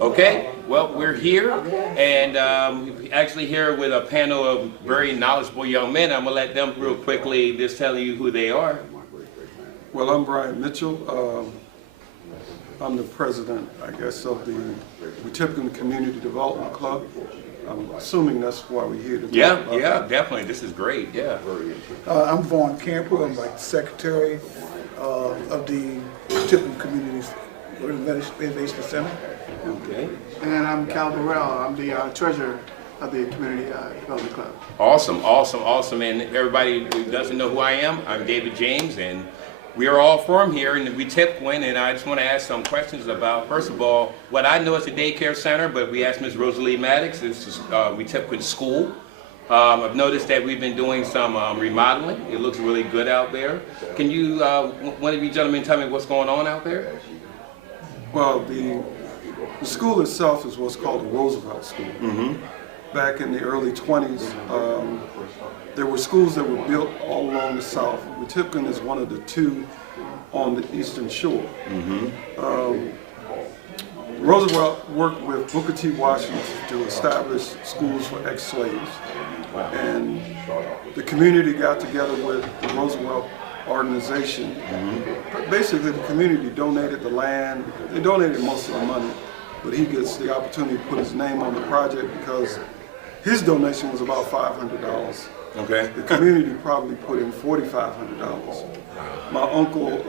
Okay, well, we're here, and actually here with a panel of very knowledgeable young men. I'm gonna let them real quickly just tell you who they are. Well, I'm Brian Mitchell. I'm the president, I guess, of the Wetipquin Community Development Club. I'm assuming that's why we're here today. Yeah, definitely. This is great. Yeah. I'm Vaughn Camper. I'm like the secretary of the Wetipquin Community Innovation Center. Okay. And I'm Cal Burrell. I'm the treasurer of the Community Development Club. Awesome. And everybody who doesn't know who I am, I'm David James, and we are all from here in the Wetipquin, and I just want to ask some questions about, first of all, what I know is a daycare center, but we asked Ms. Rosalie Maddox, this is Wetipquin School. I've noticed that we've been doing some remodeling. It looks really good out there. Can you, one of you gentlemen, tell me what's going on out there? Well, the school itself is what's called the Roosevelt School. Mm-hmm. Back in the early 20s, there were schools that were built all along the South. Wetipquin is one of the two on the Eastern Shore. Mm-hmm. Roosevelt worked with Booker T. Washington to establish schools for ex-slaves. And the community got together with the Roosevelt organization. Mm-hmm. Basically, the community donated the land. They donated most of the money, but he gets the opportunity to put his name on the project because his donation was about $500. Okay. The community probably put in $4,500. My uncle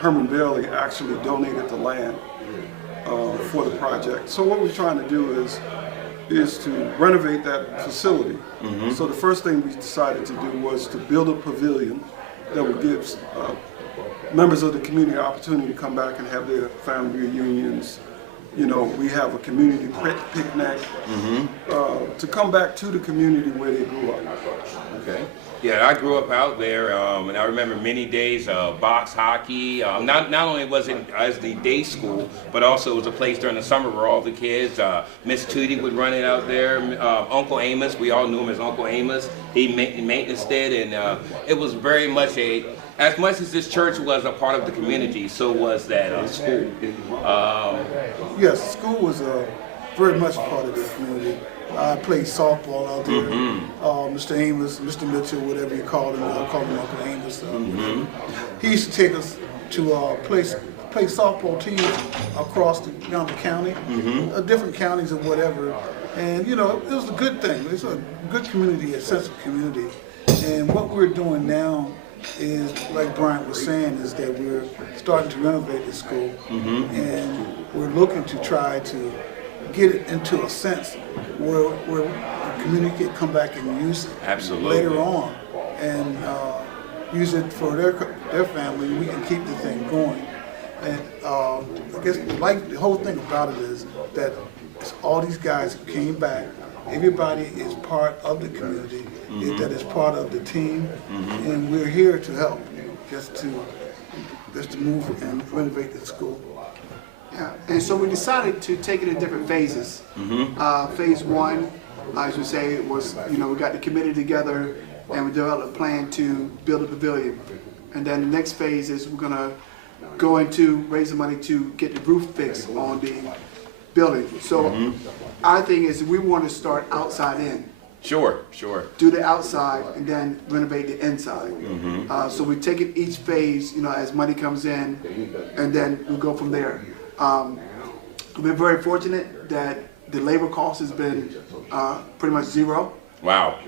Herman Bailey actually donated the land for the project. So what we're trying to do is to renovate that facility. Mm-hmm. So the first thing we decided to do was to build a pavilion that would give members of the community an opportunity to come back and have their family reunions. You know, we have a community picnic, to come back to the community where they grew up. Okay. Yeah, I grew up out there, and I remember many days of box hockey. Not only was it as the day school, but also it was a place during the summer where all the kids, Miss Tootie would run it out there. Uncle Amos, we all knew him as Uncle Amos. He maintenance it, and it was very much as much as this church was a part of the community, so was that school. Yes, school was very much a part of the community. I played softball out there. Mr. Amos, Mr. Mitchell, whatever you call him, I call him Uncle Amos. He used to take us to play softball teams across the county, different counties or whatever. And you know, it was a good thing. It's a good community, a sense of community. And what we're doing now is, like Brian was saying, is that we're starting to renovate the school, and we're looking to try to get it into a sense where the community can come back and use it later on, and use it for their family. We can keep the thing going. And I guess the whole thing about it is that it's all these guys who came back. Everybody is part of the community, that is part of the team, and we're here to help, just to move and renovate the school. Yeah, and so we decided to take it in different phases. Phase one, as we say, was, we got the committee together and we developed a plan to build a pavilion. And then the next phase is we're going to go into raise the money to get the roof fixed on the building. So our thing is we want to start outside in. Sure. Do the outside and then renovate the inside. So we take it each phase, as money comes in, and then we go from there. We've been very fortunate that the labor cost has been pretty much zero. Wow.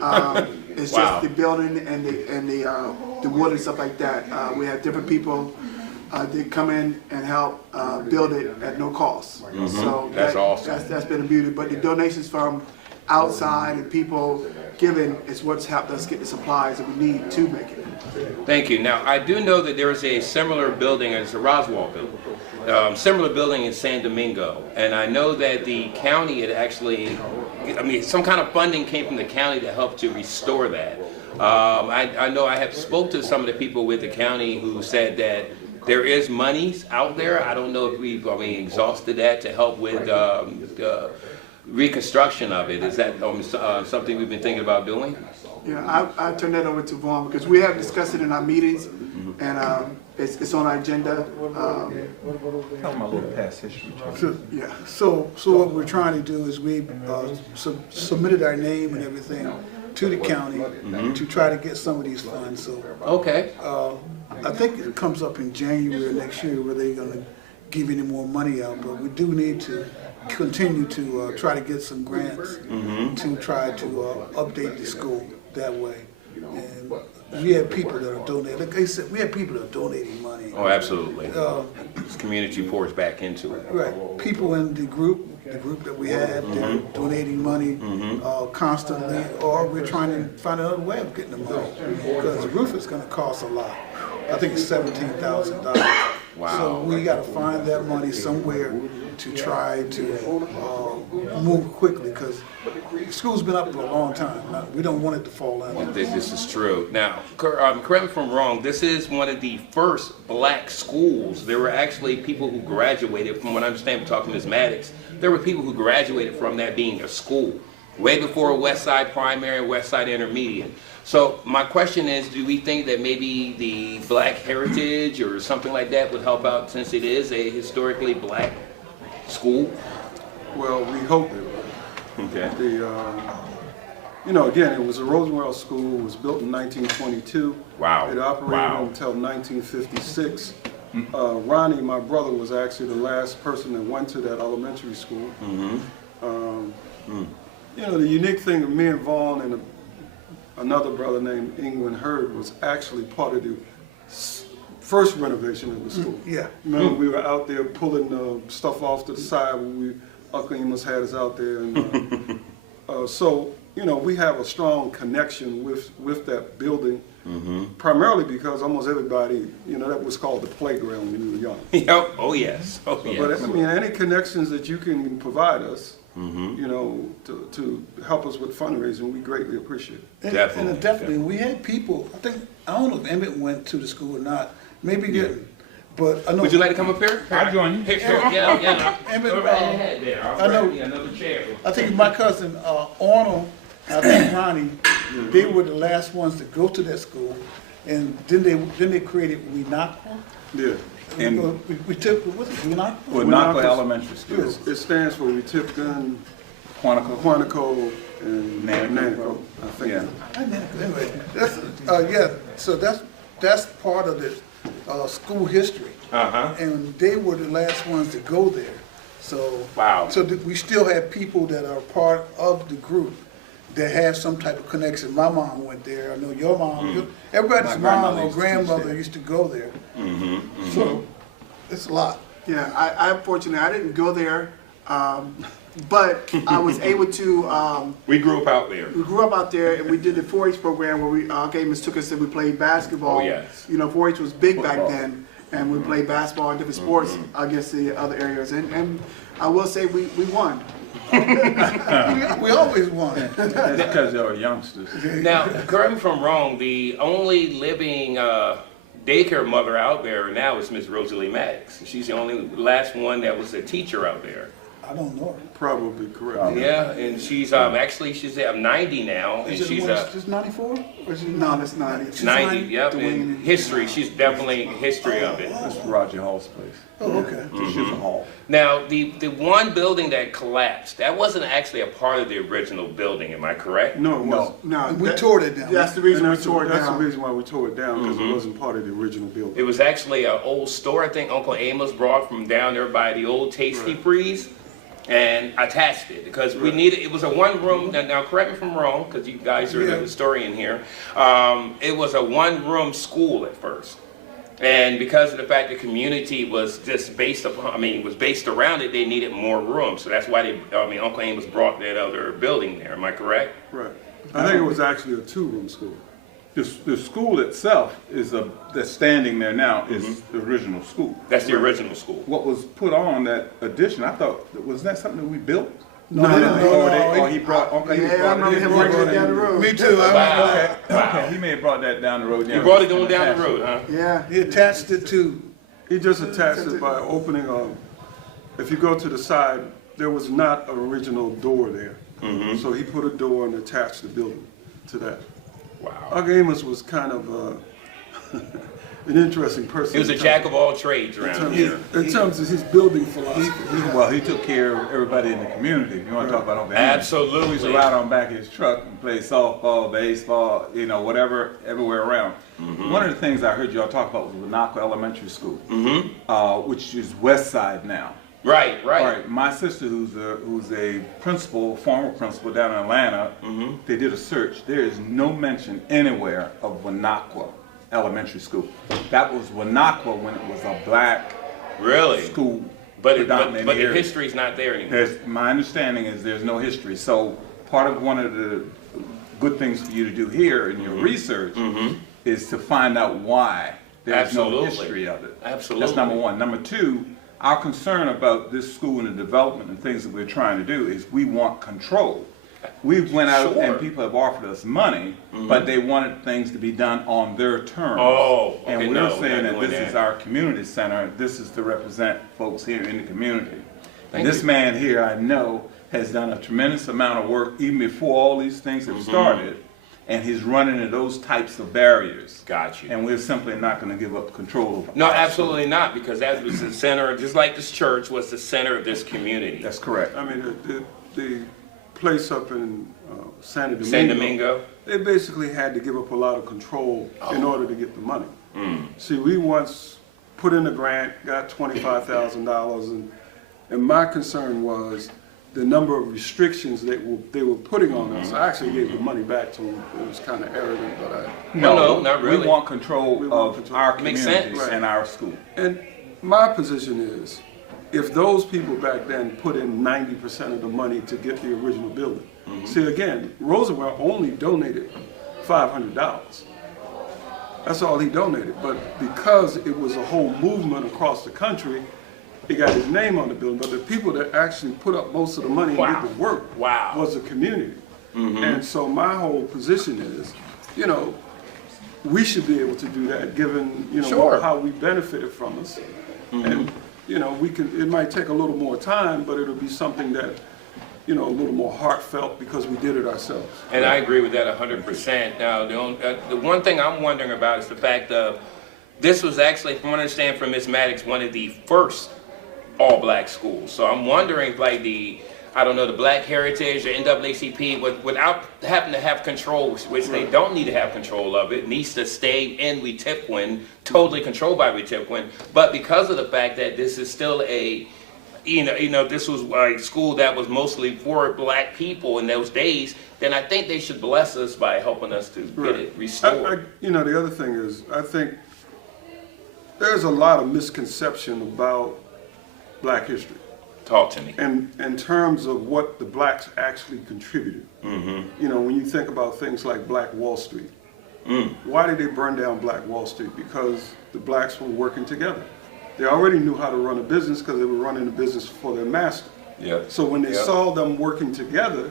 It's just the building and the wood and stuff like that. We have different people that come in and help build it at no cost. So that's awesome. That's been a beauty. But the donations from outside and people giving is what's helped us get the supplies that we need to make it. Thank you. Now, I do know that there is a similar building, it's a Roswell building, similar building in San Domingo, and I know that the county had actually, some kind of funding came from the county to help to restore that. I know I have spoke to some of the people with the county who said that there is monies out there. I don't know if we've exhausted that to help with reconstruction of it, is that something we've been thinking about doing? Yeah, I turn that over to Vaughn because we have discussed it in our meetings, and it's on our agenda. Tell them a little past history. Yeah. So what we're trying to do is we submitted our name and everything to the county to try to get some of these funds. So Okay. I think it comes up in January next year where they're gonna give any more money out, but we do need to continue to try to get some grants to try to update the school that way. And we have people that are donating, like I said, we have people that are donating money. Oh, absolutely. This community pours back into it. Right, people in the group that we have, they're donating money constantly, or we're trying to find another way of getting the money. Because the roof is gonna cost a lot. I think it's $17,000. Wow. So we gotta find that money somewhere to try to move quickly, because school's been up for a long time. We don't want it to fall down. This is true. Now, correct me if I'm wrong, this is one of the first black schools. There were actually people who graduated, from what I understand from talking to Ms. Maddox, there were people who graduated from that being a school, way before West Side Primary and West Side Intermediate. So my question is, do we think that maybe the Black Heritage or something like that would help out, since it is a historically black school? Well, we hope it will. Okay. Again, it was a Rosenwell school. It was built in 1922. Wow. It operated Wow. until 1956. Ronnie, my brother, was actually the last person that went to that elementary school. The unique thing of me and Vaughn and another brother named Ingwin Hurd was actually part of the first renovation of the school. Yeah. Remember, we were out there pulling stuff off to the side when Uncle Amos had us out there. And, so, we have a strong connection with that building, primarily because almost everybody, that was called the playground when we were young. Yep. Oh yes. Oh yes. But any connections that you can provide us, to help us with fundraising, we greatly appreciate it. And definitely, we had people, I don't know if Emmett went to the school or not, maybe he didn't. But I know. Would you like to come up here? I'll join you. Here, yeah. Emmett, Go right ahead there. I know. Another chair. I think my cousin Arnold, I think Ronnie, they were the last ones to go to that school, and then they created Wetipquin. Yeah. And we took what's it, Wetipquin? Winnaco Elementary School. It stands for Wetipquin, Quantico, and Nanico, I think. Yeah. Anyway, so that's part of the school history. And they were the last ones to go there. So Wow. So we still have people that are part of the group that have some type of connection. My mom went there. I know your mom. Everybody's My mom grandmother or used to teach grandmother there. used to go there. So it's a lot. Yeah, I unfortunately I didn't go there, but I was able to. We grew up out there. We grew up out there, and we did the 4-H program where we games took us and we played basketball. Oh, yes. 4-H was big back Football. then, and we played basketball and different sports against the other areas. And I will say we won. We always won. That's because they were youngsters. Now, correct me if I'm wrong, the only living daycare mother out there now is Miss Rosalie Maddox. She's the only last one that was a teacher out there. I don't know. Probably correct. Yeah, and she's actually she's 90 now, and Is it she's just 94? Or is it No, that's not it. 90. Yep, Dwayne in and- history, she's definitely history of it. That's Roger Hall's place. Oh, okay. She's a hall. Now, the one building that collapsed, that wasn't actually a part of the original building. Am I correct? No, it wasn't. No, We tore it down. That's the reason And we tore it that's the down. reason why we tore it down, because it wasn't part of the original building. It was actually an old store I think Uncle Amos brought from down there by the old Tasty Freeze and attached it because we needed, it was a one room, now correct me if I'm wrong, because you guys are the historian here, it was a one room school at first. And because of the fact the community was just based upon, was based around it, they needed more room. So that's why Uncle Amos brought that other building there. Am I correct? Right. I think it was actually a 2-room school. The school itself that's standing there now is the original school. That's the original school. What was put on that addition, I thought, was that something that we built? No. Or he brought, okay, he Yeah, I brought remember it him in. bringing it down the road. Me too. Wow. Okay, he may have brought that down the road. You brought it going down the road, huh? Yeah. He attached it to. He just attached it by opening if you go to the side there was not an original door there. So he put a door and attached the building to that. Wow. Uncle Amos was kind of an interesting person. He was a jack of all trades around here. In terms of his building philosophy. Well, he took care of everybody in the community. You want to talk about Uncle Amos? Absolutely. He used to ride on back of his truck and play softball, baseball, you know, whatever, everywhere around. One of the things I heard y'all talk about was Wanaka Elementary School, which is West Side now. Right. All right, my sister, who's a principal, former principal down in Atlanta, they did a search. There is no mention anywhere of Wanaka Elementary School. That was Wanaka when it was a black school. But the history's not there anymore. My understanding is there's no history. So part of one of the good things for you to do here in your research is to find out why there's no history of it. Absolutely. That's number one. Number two, our concern about this school and the development and things that we're trying to do is we want control. We've went out and people have offered us money, but they wanted things to be done on their terms. Oh, okay, and we're no, saying we're that not this doing is that. our community center. This is to represent folks here in the community. Thank This you. man here, I know, has done a tremendous amount of work even before all these things have started, and he's running into those types of barriers. Got you. And we're simply not going to give up control over No, our absolutely not, because that was the center, just like this church was the center of this community. school. That's correct. I mean, the place up in San Domingo, San Domingo. they basically had to give up a lot of control in order to get the money. See, we once put in a grant, got $25,000, and my concern was the number of restrictions they were putting on us. I actually gave the money back to them. It was kind of arrogant, but No, not really. We want control We want of control. our Makes community sense. and our school. And my position is, if those people back then put in 90% of the money to get the original building, see again, Roosevelt only donated $500. That's all he donated. But because it was a whole movement across the country, he got his name on the building. But the people that actually put up most of the money and did the work was the community. And so my whole position is, you know, we should be able to do that given, you know, how we benefited from us. And, you know, it might take a little more time, but it'll be something that, you know, a little more heartfelt because we did it ourselves. And I agree with that 100%. Now, the one thing I'm wondering about is the fact of this was actually, from what I understand from Ms. Maddox, one of the first all-black schools. So I'm wondering, like the Black Heritage or NAACP, without having to have control, which they don't need to have control of it, needs to stay in Wetipquin, totally controlled by Wetipquin. But because of the fact that this is still a this was a school that was mostly for black people in those days, then I think they should bless us by helping us to get it restored. You know, the other thing is, I think there's a lot of misconception about black history. Talk to me. And in terms of what the blacks actually contributed. You know, when you think about things like Black Wall Street, why did they burn down Black Wall Street? Because the blacks were working together. They already knew how to run a business because they were running a business for their master. So when they saw them working together,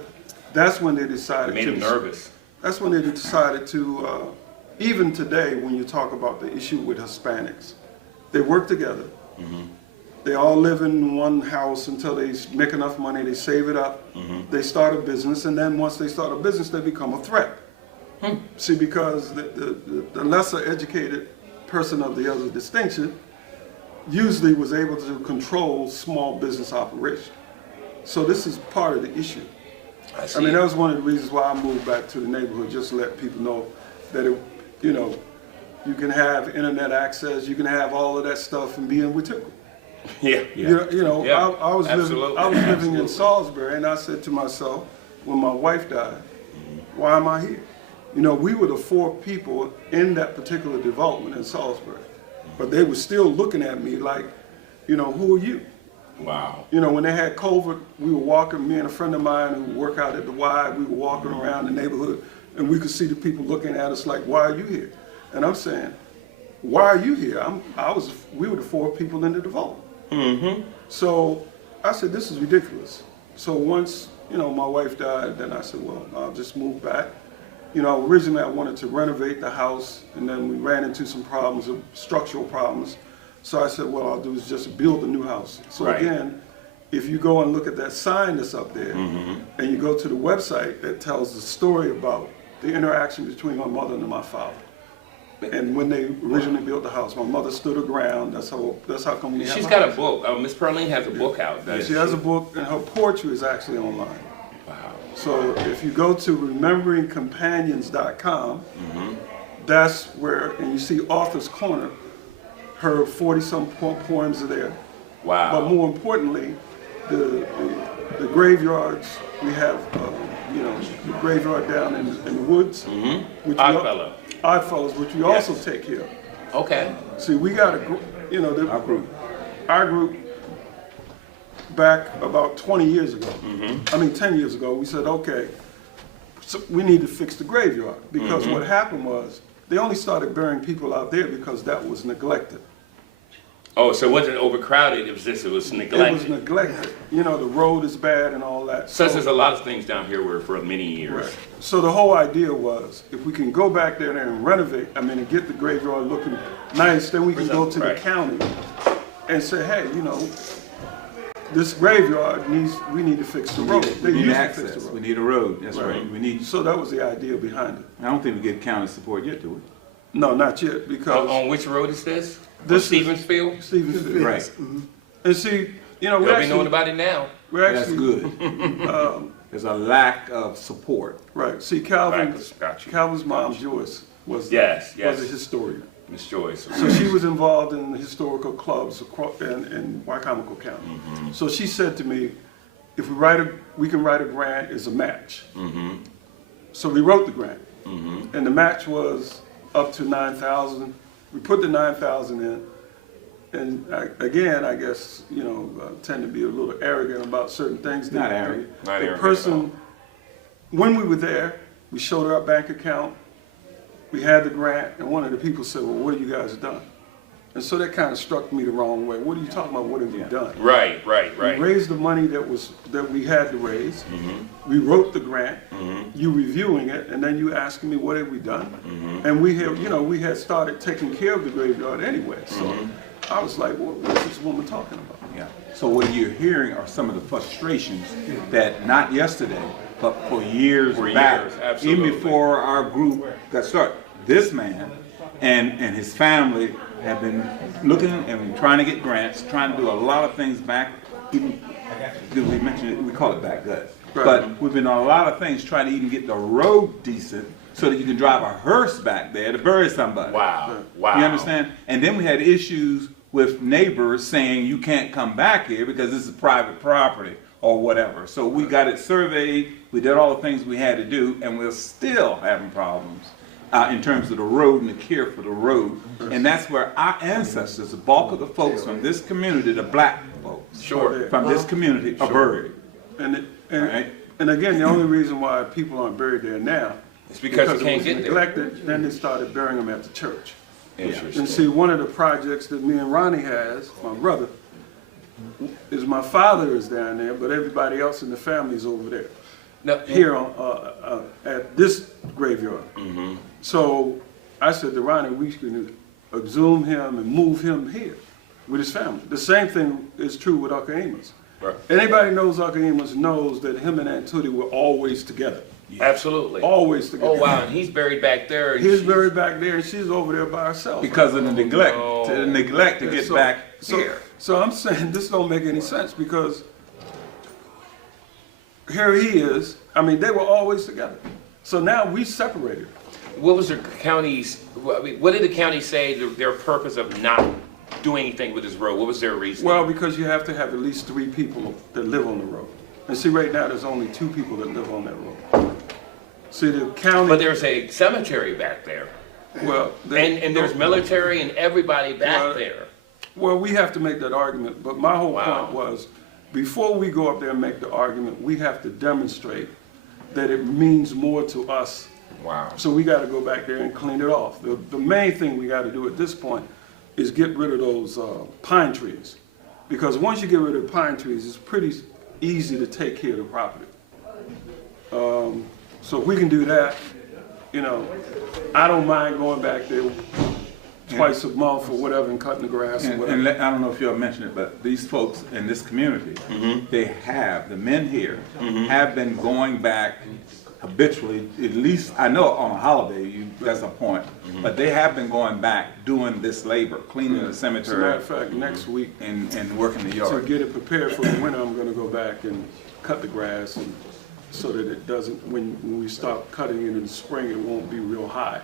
that's when they decided It made them nervous. That's when they decided to, even today when you talk about the issue with Hispanics, they work together. They all live in one house until they make enough money, they save it up, they start a business, and then once they start a business, they become a threat. See, because the lesser educated person of the other distinction usually was able to control small business operation. So this is part of the issue. I mean, that was one of the reasons why I moved back to the neighborhood, just to let people know that, you know, you can have internet access, you can have all of that stuff and be in Wetipquin. I was living in Salisbury, and I said to myself, when my wife died, why am I here? You know, we were the 4 people in that particular development in Salisbury, but they were still looking at me like, you know, who are you? Wow. You know, when they had COVID, we were walking, me and a friend of mine who worked out at the Y, we were walking around the neighborhood, and we could see the people looking at us like, why are you here? And I'm saying, why are you here? We were the 4 people in the development. So I said, this is ridiculous. So once, you know, my wife died, then I said, well, I'll just move back. You know, originally I wanted to renovate the house, and then we ran into some structural problems. So I said, what I'll do is just build a new house. So again, if you go and look at that sign that's up there, and you go to the website that tells the story about the interaction between my mother and my father. And when they originally built the house, my mother stood her ground. That's how come we have She's a got a house. book. Miss Pearline has a book out. She has a book, and her poetry is actually online. Wow. So if you go to rememberingcompanions.com, that's where, and you see Author's Corner, her 40-some poems are there. Wow. But more importantly, the graveyards, we have, the graveyard down in the woods. Which Oddfellows, which we also take care of. Okay. See, we got our group back about 20 years ago. 10 years ago, we said, okay, so we need to fix the graveyard. Because what happened was, they only started burying people out there because that was neglected. Oh, so it wasn't overcrowded, it was neglected. It was neglected. The road is bad and all that. So there's a lot of things down here where for many years. Right. So the whole idea was, if we can go back there and renovate, and get the graveyard looking nice, then we can go to the county and say, hey, this graveyard we need to fix the road. We need access. We need a road. That's right. We need. So that was the idea behind it. I don't think we get county support yet, do we? No, not yet, because On which road is this? This is Stevensfield? Stevensfield. Right. And see, You'll be knowing about it now. we're That's actually good. There's a lack of support. right. See, Got you. Calvin's mom Joyce was Yes. was a historian. Miss Joyce. So she was involved in the historical clubs in Wycomico County. So she said to me, if we can write a grant as a match. So we wrote the grant, and the match was up to $9,000. We put the $9,000 in, and I guess tend to be a little arrogant about certain things. Not arrogant. Not The arrogant person, when we were there, we showed her our bank account. We had the grant, and one of the people said, well, what have you guys done? And so that kind of struck me the wrong way. What are you talking about? What have we done? Right. We raised the money that we had to raise. We wrote the grant. You reviewing it, and then you asking me what have we done? And we had started taking care of the graveyard anyway. So I was like, well, what's this woman talking about? Yeah. So what you're hearing are some of the frustrations that not yesterday, but for years back, absolutely. even before our group got started. This man and his family have been looking and trying to get grants, trying to do a lot of things back. Even we mentioned it, we call it back good. Right. But we've been on a lot of things trying to even get the road decent so that you can drive a hearse back there to bury somebody. Wow. You understand? And then we had issues with neighbors saying you can't come back here because this is private property or whatever. So we got it surveyed, we did all the things we had to do, and we're still having problems in terms of the road and the care for the road. And that's where our ancestors, the bulk of the folks from this community, the black folks from this community, are buried. And Right. again, the only reason why people aren't buried there now It's because you it can't was get there. neglected. Then they started burying them at the church. Interesting. And see, one of the projects that me and Ronnie has, my brother, is my father is down there, but everybody else in the family is over there. Now, Here at this graveyard. So I said to Ronnie, we can exhume him and move him here with his family. The same thing is true with Uncle Amos. Right. Anybody knows Uncle Amos knows that him and Aunt Tootie were always together. Absolutely. Always together. Oh wow, and he's buried back there. And He's she's- buried back there, and she's over there by herself. Because of the neglect, to And get so- back so, here. So I'm saying this don't make any sense because here he is. They were always together. So now we separated. What was the county's? What did the county say their purpose of not doing anything with this road? What was their reason? Well, because you have to have at least 3 people that live on the road. And see, right now there's only 2 people that live on that road. See, the county. But there's a cemetery back there, well, and there's military and everybody back Well, there. Well, we have to make that argument, but my whole Wow. point was, before we go up there and make the argument, we have to demonstrate that it means more to us. Wow. So we got to go back there and clean it off. The main thing we got to do at this point is get rid of those pine trees. Because once you get rid of the pine trees, it's pretty easy to take care of the property. So if we can do that, I don't mind going back there twice a month or whatever and cutting the grass or whatever. And I don't know if y'all mentioned it, but these folks in this community, the men here have been going back habitually, at least, I know on a holiday, that's a point, but they have been going back doing this labor, cleaning the As a matter cemetery of fact, next week, and working the to yard. get it prepared for the winter, I'm gonna go back and cut the grass and so that it doesn't, when we stop cutting it in the spring, it won't be real high.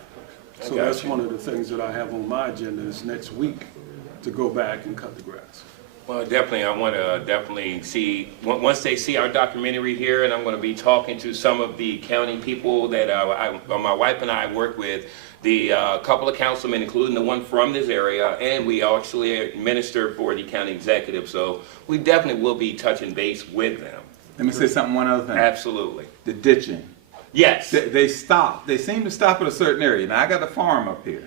So got that's you. one of the things that I have on my agenda is next week to go back and cut the grass. Well, definitely, I want to definitely see, once they see our documentary here, and I'm going to be talking to some of the county people that my wife and I work with, the couple of councilmen, including the one from this area, and we actually minister for the county executive, so we definitely will be touching base with them. Let me say something, one other thing. Absolutely. The ditching. Yes. They stop. They seem to stop at a certain area. Now I got the farm up here.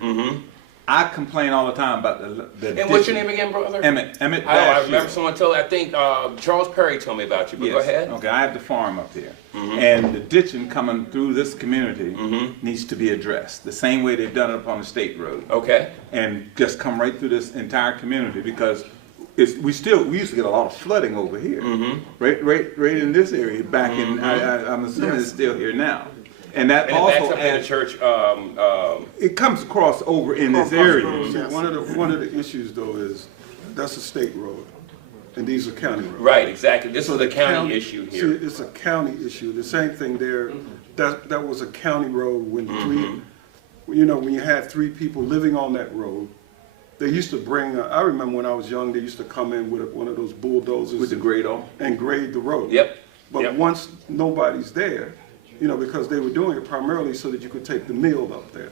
I complain all the time about the And what's your name again, brother? Emmett. Emmett. I remember someone told, I think Charles Perry told me about you, but go ahead. Okay, I have the farm up here. And the ditching coming through this community needs to be addressed. The same way they've done it up on the state road. Okay. And just come right through this entire community because we used to get a lot of flooding over here. Right in this area back in, I'm assuming it's still here now. And that And it also backs up to the adds, church, it comes across over in this area. See, one of the issues though is, that's a state road, and these are county roads. right, exactly. This is the county County- issue See, here. it's a county issue. The same thing there, that was a county road when when you had 3 people living on that road. They used to bring, I remember when I was young, they used to come in with one of those bulldozers. With the grade on. And grade the road. Yep. But Yep. once nobody's there, because they were doing it primarily so that you could take the meal up there.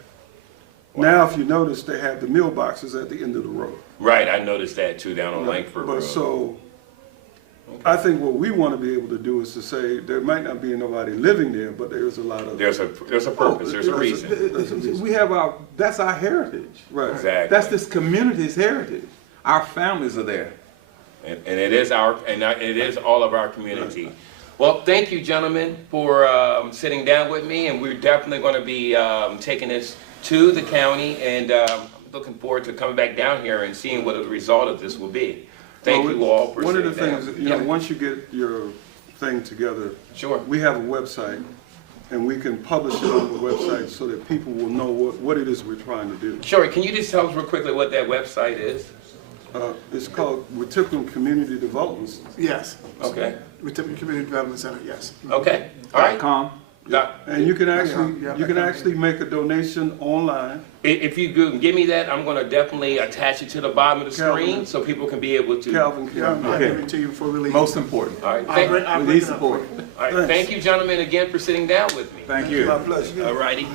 Now, if you notice, they have the meal boxes at the end of the road. Right, I noticed that too down on Langford Road. But so, I think what we want to be able to do is to say, there might not be nobody living there, but there's a lot of. There's a purpose, there's a reason. We have that's our heritage. Right. Exactly. That's this community's heritage. Our families are there. And it is it is all of our community. Well, thank you, gentlemen, for sitting down with me, and we're definitely going to be taking this to the county, and looking forward to coming back down here and seeing what the result of this will be. Thank you all for One of the sitting down. things, once you get your thing together, Sure. we have a website, and we can publish it on the website so that people will know what it is we're trying to do. Sure, can you just tell us real quickly what that website is? It's called Wetipquin Community Development. Yes. Okay, Wetipquin Community Development Center, yes. okay, all right. .com. And you can actually, Yeah, you can actually make a donation online. If you could give me that, I'm going to definitely attach it to the bottom of the Calvin. screen so people can be able to. Calvin Yeah, can. I'll give it to you before we leave. Most important. All right, I'll thank, bring- I'll We bring need it up. support. all right, thank you, gentlemen, again for sitting down with me. Thank you. My pleasure. All righty.